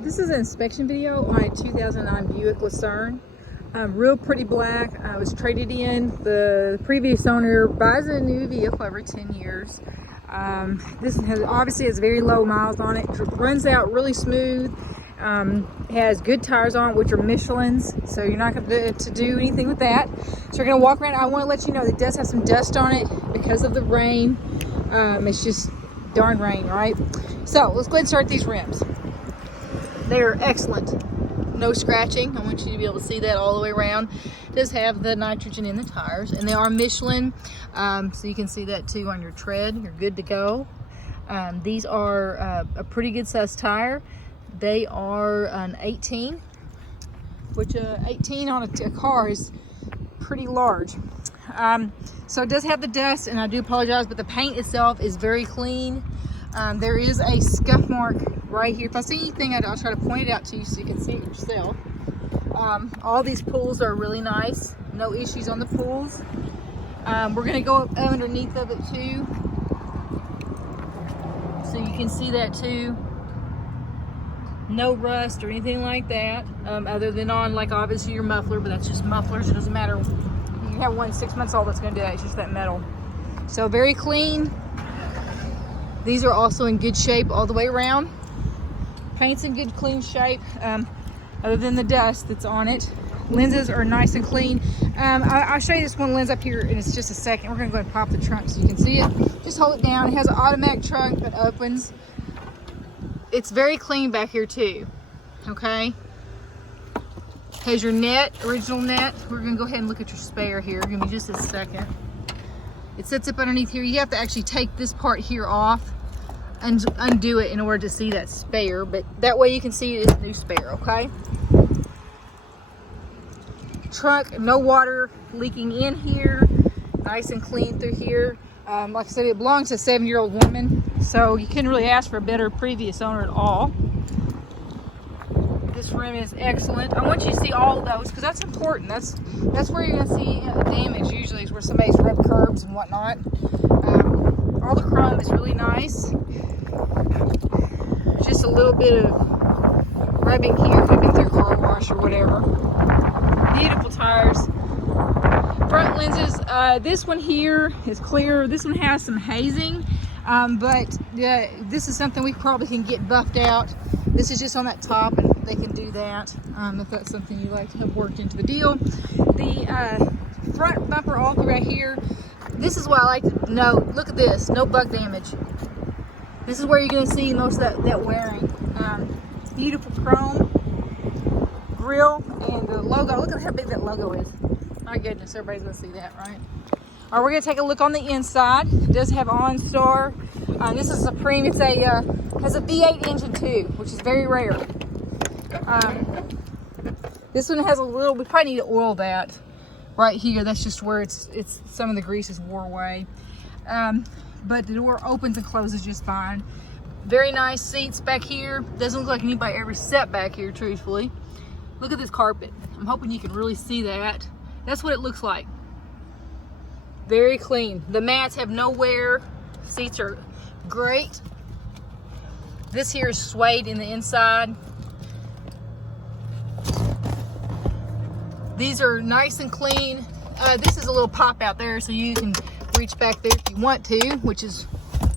This is an inspection video on a 2009 Buick Lucerne. Real pretty black. It was traded in. The previous owner buys a new vehicle every 10 years. This obviously has very low miles on it. It runs out really smooth. Has good tires on it, which are Michelin's, so you're not going to do anything with that. So we're going to walk around. I want to let you know that it does have some dust on it because of the rain. It's just darn rain, right? So let's go ahead and start these rims. They are excellent. No scratching. I want you to be able to see that all the way around. It does have the nitrogen in the tires, and they are Michelin, so you can see that too on your tread. You're good to go. These are a pretty good sized tire. They are an 18, which 18 on a car is pretty large. So it does have the dust, and I do apologize, but the paint itself is very clean. There is a scuff mark right here. If I see anything, I'll try to point it out to you so you can see it yourself. All these pools are really nice. No issues on the pools. We're going to go up underneath of it too, so you can see that too. No rust or anything like that, other than on, like, obviously your muffler, but that's just mufflers. It doesn't matter. You can have one 6 months old that's going to do that. It's just that metal. So very clean. These are also in good shape all the way around. Paint's in good, clean shape, other than the dust that's on it. Lenses are nice and clean. I'll show you this one lens up here in just a second. We're going to go ahead and pop the trunk so you can see it. Just hold it down. It has an automatic trunk that opens. It's very clean back here too, okay? Has your net, original net. We're going to go ahead and look at your spare here. Give me just a second. It sits up underneath here. You have to actually take this part here off and undo it in order to see that spare, but that way you can see it is a new spare, okay? Trunk, no water leaking in here. Nice and clean through here. Like I said, it belongs to a 7-year-old woman, so you couldn't really ask for a better previous owner at all. This rim is excellent. I want you to see all of those because that's important. That's where you're going to see damage usually, is where somebody's rubbed curbs and whatnot. All the chrome is really nice. Just a little bit of rubbing here, could be through car wash or whatever. Beautiful tires. Front lenses, this one here is clear. This one has some hazing, but this is something we probably can get buffed out. This is just on that top, and they can do that if that's something you like to have worked into the deal. The front bumper all through right here, this is what I like to know. Look at this, no bug damage. This is where you're going to see most of that wearing. Beautiful chrome grill, and the logo. Look at how big that logo is. My goodness, everybody's going to see that, right? All right, we're going to take a look on the inside. It does have OnStar. This is Supreme. It's has a V8 engine too, which is very rare. This one has a little, we probably need to oil that right here. That's just where it's some of the grease is wore away. But the door opens and closes just fine. Very nice seats back here. Doesn't look like anybody ever sat back here, truthfully. Look at this carpet. I'm hoping you can really see that. That's what it looks like. Very clean. The mats have no wear. Seats are great. This here is suede in the inside. These are nice and clean. This is a little pop out there, so you can reach back there if you want to, which is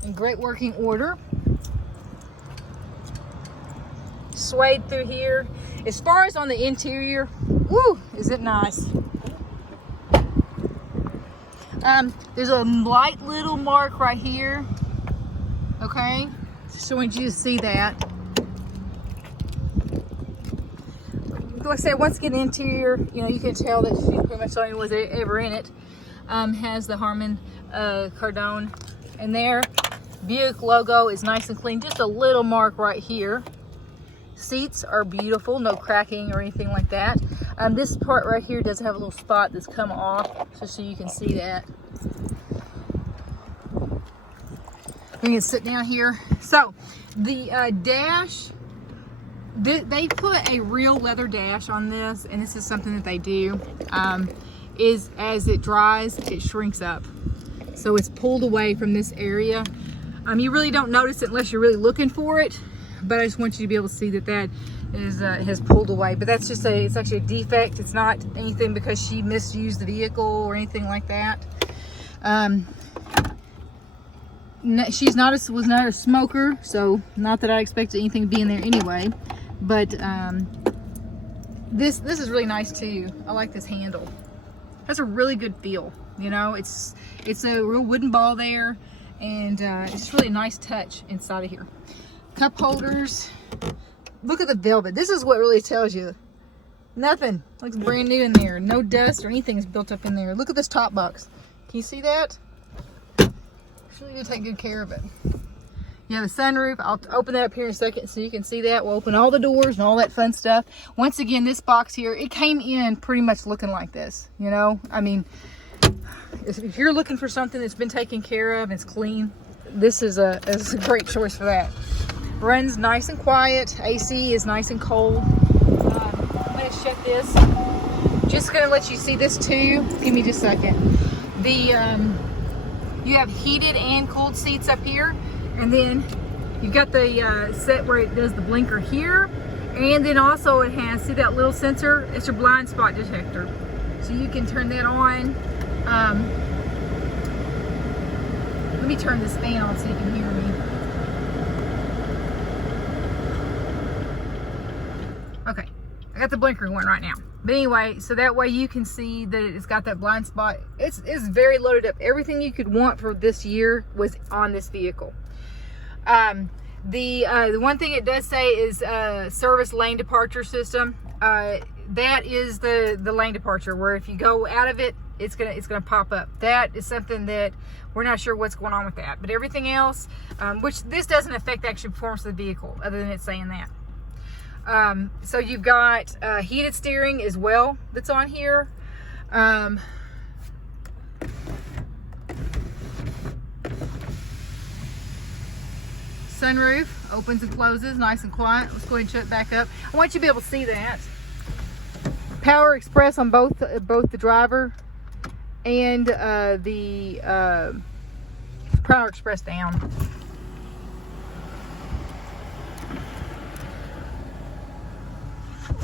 in great working order. Suede through here. As far as on the interior, woo, is it nice. There's a light little mark right here, okay? Just want you to see that. Like I said, once again, the interior, you know, you can tell that she pretty much only was ever in it. Has the Harman Kardon in there. Buick logo is nice and clean. Just a little mark right here. Seats are beautiful, no cracking or anything like that. This part right here does have a little spot that's come off, just so you can see that. We can sit down here. So the dash, they put a real leather dash on this, and this is something that they do. Is as it dries, it shrinks up, so it's pulled away from this area. You really don't notice it unless you're really looking for it. but I just want you to be able to see that that is has pulled away. But that's just it's actually a defect. It's not anything because she misused the vehicle or anything like that. She's was not a smoker, so not that I expected anything to be in there anyway. But this is really nice too. I like this handle. It has a really good feel. You know, it's a real wooden ball there, and it's just really a nice touch inside of here. Cup holders. Look at the velvet. This is what really tells you nothing. Looks brand new in there. No dust or anything is built up in there. Look at this top box. Can you see that? Really do take good care of it. Yeah, the sunroof, I'll open that up here in a second so you can see that. We'll open all the doors and all that fun stuff. Once again, this box here, it came in pretty much looking like this, you know? I mean, if you're looking for something that's been taken care of, it's clean, this is a great choice for that. Runs nice and quiet. AC is nice and cold. I'm going to shut this. Just going to let you see this too. Give me just a second. You have heated and cooled seats up here, and then you've got the set where it does the blinker here, and then also it has, see that little sensor? It's your blind spot detector. So you can turn that on. Let me turn this fan on so you can hear me. Okay, I got the blinker going right now. But anyway, so that way you can see that it's got that blind spot. It's very loaded up. Everything you could want for this year was on this vehicle. The one thing it does say is service lane departure system. That is the lane departure, where if you go out of it, it's gonna pop up. That is something that we're not sure what's going on with that. But everything else, which this doesn't affect the actual performance of the vehicle, other than it saying that. So you've got heated steering as well that's on here. Sunroof opens and closes nice and quiet. Let's go ahead and shut it back up. I want you to be able to see that. Power express on both the driver and the power express down.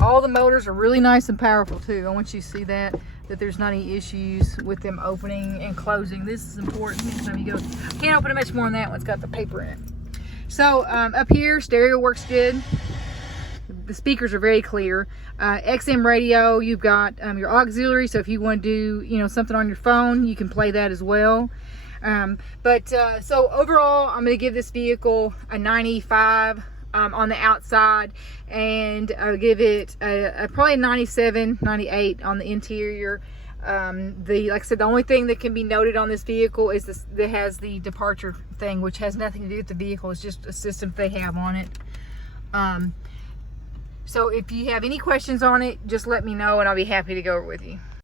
All the motors are really nice and powerful too. I want you to see that there's not any issues with them opening and closing. This is important next time you go. Can't open it much more than that one. It's got the paper in it. So up here, stereo works good. The speakers are very clear. XM radio, you've got your auxiliary, so if you want to do something on your phone, you can play that as well. So overall, I'm going to give this vehicle a 95 on the outside, and I'll give it probably a 97, 98 on the interior. Like I said, the only thing that can be noted on this vehicle is that has the departure thing, which has nothing to do with the vehicle. It's just a system they have on it. So if you have any questions on it, just let me know and I'll be happy to go over with you.